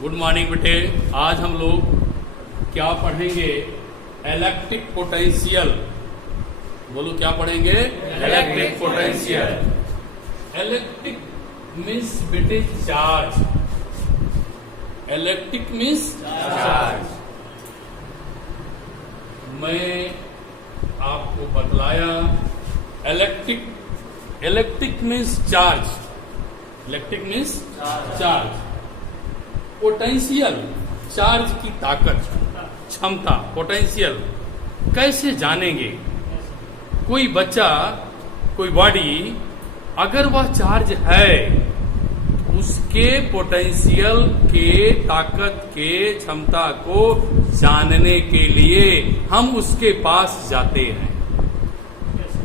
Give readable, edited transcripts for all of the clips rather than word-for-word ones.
Good morning बेटे। आज हम लोग क्या पढ़ेंगे? Electric potential. बोलो क्या पढ़ेंगे? Electric potential. इलेक्ट्रिक मीन्स बेटे चार्ज। Electric means charge. मैं आपको बतलाया electric means charge. Electric means charge. Potential charge की ताकत, क्षमता। पोटेंशियल कैसे जानेंगे? कोई बच्चा, कोई बॉडी अगर वह चार्ज है, उसके पोटेंशियल के ताकत के क्षमता को जानने के लिए हम उसके पास जाते हैं।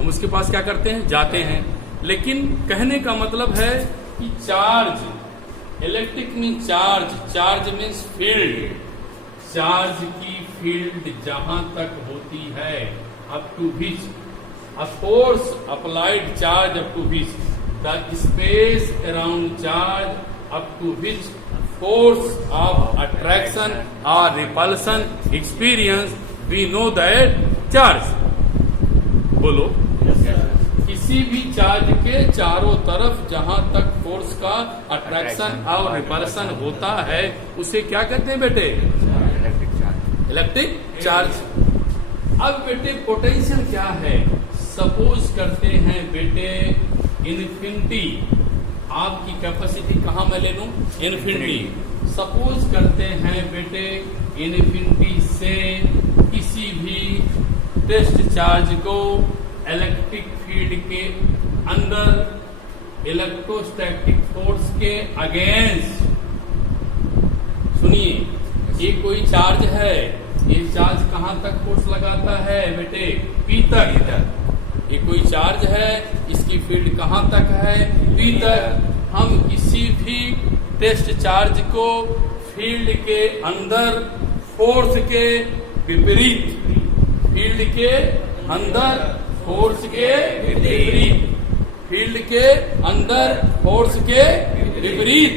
हम उसके पास क्या करते हैं? जाते हैं। लेकिन कहने का मतलब है कि charge, electric means charge, charge means field. Charge की फील्ड जहां तक होती है, up to which a force applied charge, up to which the space around charge, up to which force of attraction और repulsion experience, we know that charge. बोलो। किसी भी charge के चारों तरफ जहां तक फोर्स का अट्रैक्शन और रिपल्सन होता है, उसे क्या कहते हैं बेटे? Electric charge. अब बेटे पोटेंशियल क्या है? सपोज करते हैं बेटे इन्फिनिटी। आपकी कैपेसिटी कहां मैं ले लूं? इन्फिनिटी। सपोज करते हैं बेटे इन्फिनिटी से किसी भी टेस्ट चार्ज को इलेक्ट्रिक फील्ड के अंदर इलेक्ट्रोस्टैटिक फोर्स के अगेंस्ट। सुनिए, ये कोई चार्ज है, ये चार्ज कहां तक फोर्स लगाता है बेटे? P तक। ये कोई चार्ज है, इसकी फील्ड कहां तक है? P तक। हम किसी भी टेस्ट चार्ज को फील्ड के अंदर फोर्स के विपरीत, फील्ड के अंदर फोर्स के विपरीत, फील्ड के अंदर फोर्स के विपरीत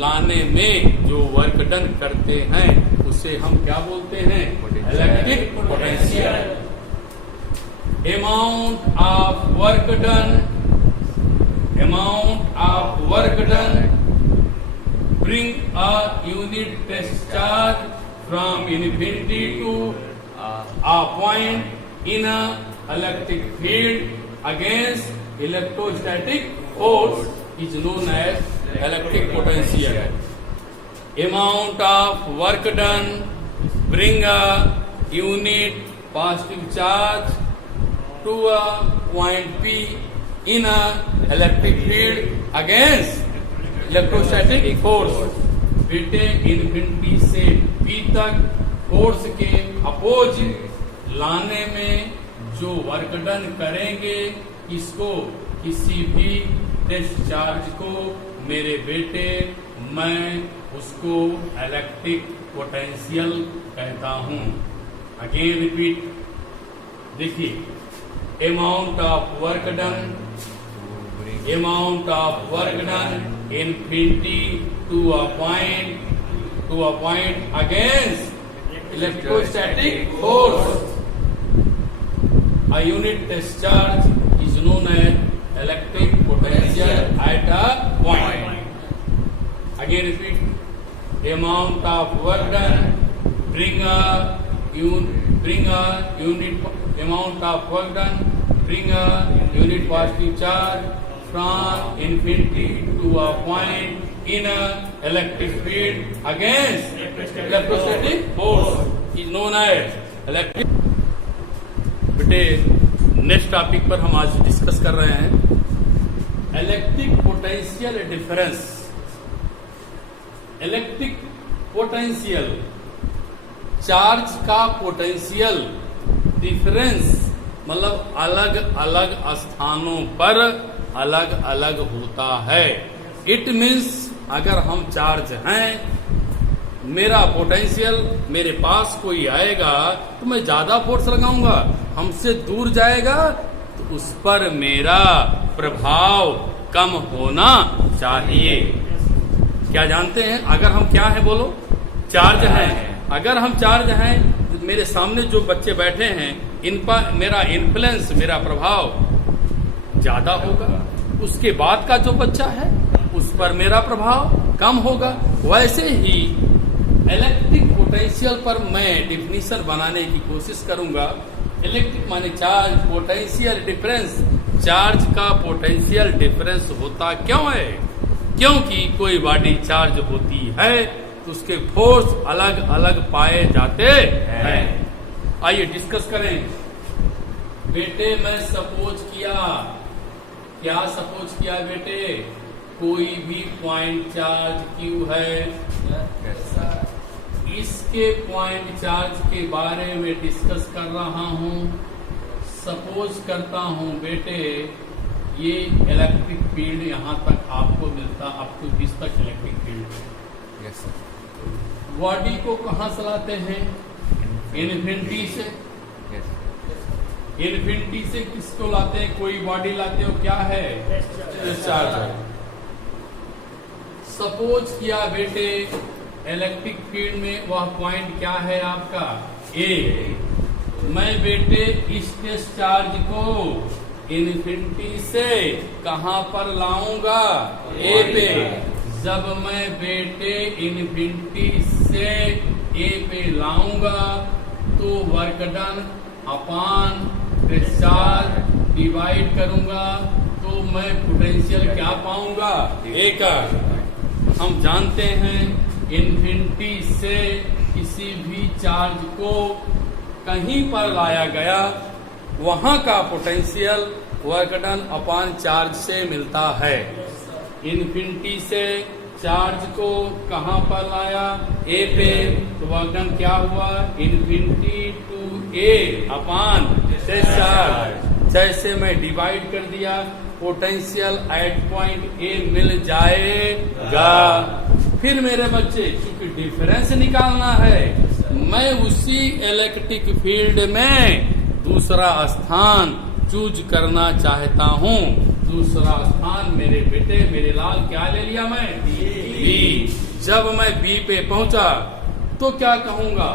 लाने में जो वर्क डन करते हैं, उसे हम क्या बोलते हैं? Electric potential. Amount of work done, amount of work done bring a unit test charge from infinity to a point in a electric field against electrostatic force is known as electric potential. Amount of work done bring a unit positive charge to a point P in a electric field against electrostatic force. बेटे infinity से P तक force के opposite लाने में जो work done करेंगे, इसको किसी भी टेस्ट चार्ज को मेरे बेटे, मैं उसको इलेक्ट्रिक पोटेंशियल कहता हूं। Again repeat. देखिए, amount of work done, amount of work done infinity to a point against electrostatic force. A unit test charge is known as electric potential at a point. Again repeat. Amount of work done bring a unit amount of work done bring a unit positive charge from infinity to a point in a electric field against electrostatic force is known as electric। बेटे next topic पर हम आज discuss कर रहे हैं electric potential difference. Electric potential, charge का potential difference मतलब अलग अलग स्थानों पर अलग अलग होता है। इट मीन्स अगर हम चार्ज हैं, मेरा पोटेंशियल, मेरे पास कोई आएगा तो मैं ज्यादा फोर्स लगाऊंगा, हमसे दूर जाएगा तो उस पर मेरा प्रभाव कम होना चाहिए। क्या जानते हैं? अगर हम क्या है बोलो, चार्ज हैं। अगर हम चार्ज हैं, मेरे सामने जो बच्चे बैठे हैं इन पर मेरा इन्फ्लुएंस, मेरा प्रभाव ज्यादा होगा। उसके बाद का जो बच्चा है उस पर मेरा प्रभाव कम होगा। वैसे ही इलेक्ट्रिक पोटेंशियल पर मैं डिफिनीशन बनाने की कोशिश करूंगा। इलेक्ट्रिक माने चार्ज, पोटेंशियल डिफरेंस। चार्ज का पोटेंशियल डिफरेंस होता क्यों है? क्योंकि कोई बॉडी चार्ज होती है तो उसके फोर्स अलग अलग पाए जाते हैं। आइए डिस्कस करें। बेटे मैं सपोज किया, क्या सपोज किया बेटे? कोई भी पॉइंट चार्ज क्यू है, इसके पॉइंट चार्ज के बारे में डिस्कस कर रहा हूं। सपोज करता हूं बेटे ये इलेक्ट्रिक फील्ड यहां तक आपको मिलता, अप टू दिस तक electric field. Yes sir. Body को कहां से लाते हैं? इन्फिनिटी से। इन्फिनिटी से किसको लाते हैं? कोई बॉडी लाते हो, क्या है? डिस्चार्ज है। सपोज किया बेटे इलेक्ट्रिक फील्ड में वह पॉइंट क्या है आपका? ए। मैं बेटे इस डिस्चार्ज को इन्फिनिटी से कहां पर लाऊंगा? ए पे। जब मैं बेटे इन्फिनिटी से ए पे लाऊंगा तो वर्क डन अपान डिस्चार्ज डिवाइड करूंगा तो मैं पोटेंशियल क्या पाऊंगा? ए का। हम जानते हैं इन्फिनिटी से किसी भी चार्ज को कहीं पर लाया गया वहां का पोटेंशियल वर्क डन अपान चार्ज से मिलता है। इन्फिनिटी से चार्ज को कहां पर लाया? ए पे, तो वर्क डन क्या हुआ? Infinity to A upon discharge. जैसे मैं डिवाइड कर दिया पोटेंशियल एट पॉइंट ए मिल जाएगा। फिर मेरे बच्चे क्योंकि डिफरेंस निकालना है, मैं उसी इलेक्ट्रिक फील्ड में दूसरा स्थान चूज करना चाहता हूं। दूसरा स्थान मेरे बेटे, मेरे लाल क्या ले लिया मैं? बी। जब मैं बी पे पहुंचा तो क्या कहूंगा?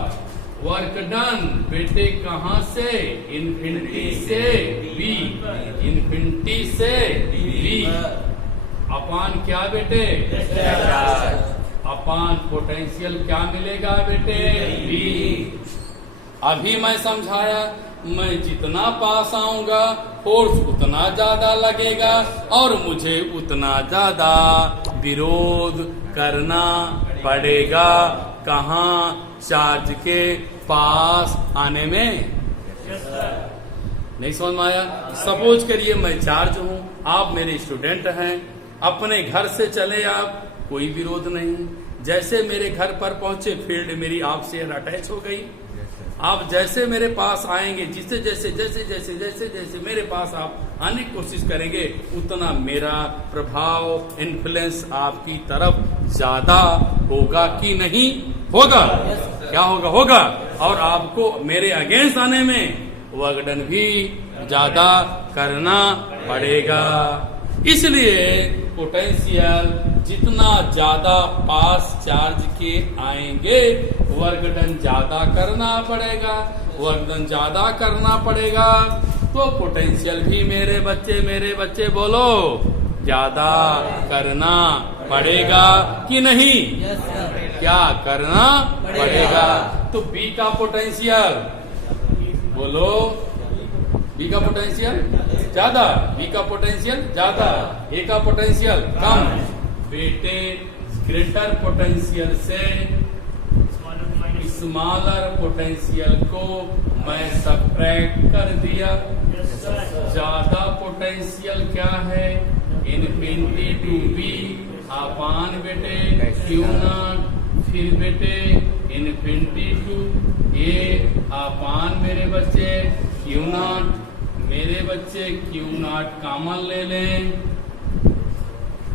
वर्क डन बेटे कहां से? इन्फिनिटी से बी। इन्फिनिटी से बी अपान क्या बेटे? अपान पोटेंशियल क्या मिलेगा बेटे? बी। अभी मैं समझाया, मैं जितना पास आऊंगा फोर्स उतना ज्यादा लगेगा और मुझे उतना ज्यादा विरोध करना पड़ेगा। कहाँ? चार्ज के पास आने में। नहीं समझ में आया? सपोज करिए मैं चार्ज हूं, आप मेरे स्टूडेंट हैं, अपने घर से चले आप, कोई विरोध नहीं। जैसे मेरे घर पर पहुंचे फील्ड मेरी आपसे अटैच हो गई। आप जैसे मेरे पास आएंगे, जिससे जैसे जैसे जैसे जैसे जैसे मेरे पास आप आने की कोशिश करेंगे उतना मेरा प्रभाव, इन्फ्लुएंस आपकी तरफ ज्यादा होगा कि नहीं होगा? क्या होगा? होगा। और आपको मेरे अगेंस्ट आने में वर्क डन भी ज्यादा करना पड़ेगा। इसलिए पोटेंशियल जितना ज्यादा पास चार्ज के आएंगे वर्क डन ज्यादा करना पड़ेगा। वर्क डन ज्यादा करना पड़ेगा तो पोटेंशियल भी मेरे बच्चे बोलो ज्यादा करना पड़ेगा कि नहीं? क्या करना पड़ेगा? तो बी का पोटेंशियल बोलो, बी का पोटेंशियल ज्यादा, बी का पोटेंशियल ज्यादा, ए का पोटेंशियल कम। बेटे ग्रेटर पोटेंशियल से स्मॉलर पोटेंशियल को मैं सब्ट्रैक्ट कर दिया। ज्यादा पोटेंशियल क्या है? इन्फिनिटी टू बी अपान बेटे क्यू नॉट, फिर बेटे इन्फिनिटी टू ए अपान मेरे बच्चे क्यू नॉट। मेरे बच्चे क्यू नॉट कॉमन ले लें,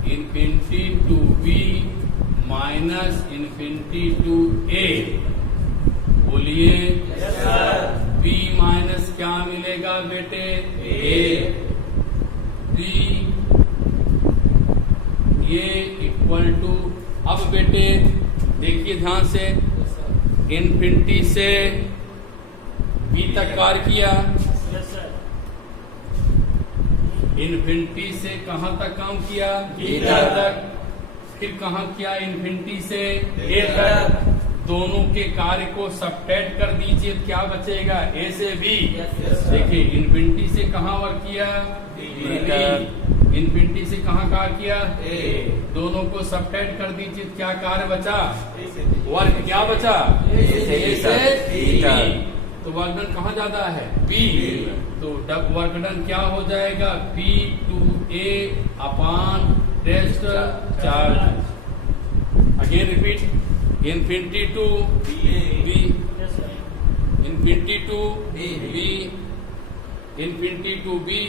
infinity to B minus infinity to A. बोलिए बी माइनस क्या मिलेगा बेटे? ए। बी ये इक्वल टू अब बेटे देखिए ध्यान से, इन्फिनिटी से बी तक कार्य किया, इन्फिनिटी से कहां तक काम किया, बी तक, फिर कहां किया, इन्फिनिटी से ए तक। दोनों के कार्य को सबट्रैक्ट कर दीजिए, क्या बचेगा, ए से बी। देखिए इन्फिनिटी से कहां वर्क किया, बी, इन्फिनिटी से कहां कार्य किया, ए। दोनों को सबट्रैक्ट कर दीजिए, क्या कार्य बचा, वर्क क्या बचा, ए से बी। तो वर्क डन कहां ज्यादा है, बी। तो डब वर्क डन क्या हो जाएगा, B to A upon test charge. Again repeat, infinity to B, infinity to B, infinity to B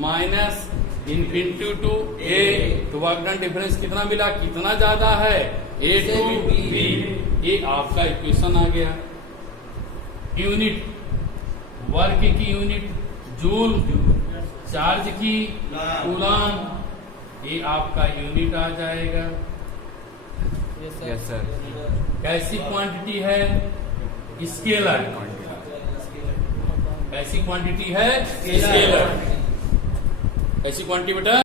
minus infinity to A. तो वर्क डन डिफरेंस कितना मिला, कितना ज्यादा है, ए टू बी। ये आपका इक्वेशन आ गया। यूनिट, वर्क की यूनिट जूल, चार्ज की कूलाम, ये आपका यूनिट आ जाएगा। Yes sir. कैसी क्वांटिटी है, स्केलर। कैसी क्वांटिटी है, स्केलर। ऐसी क्वांटिटी बेटा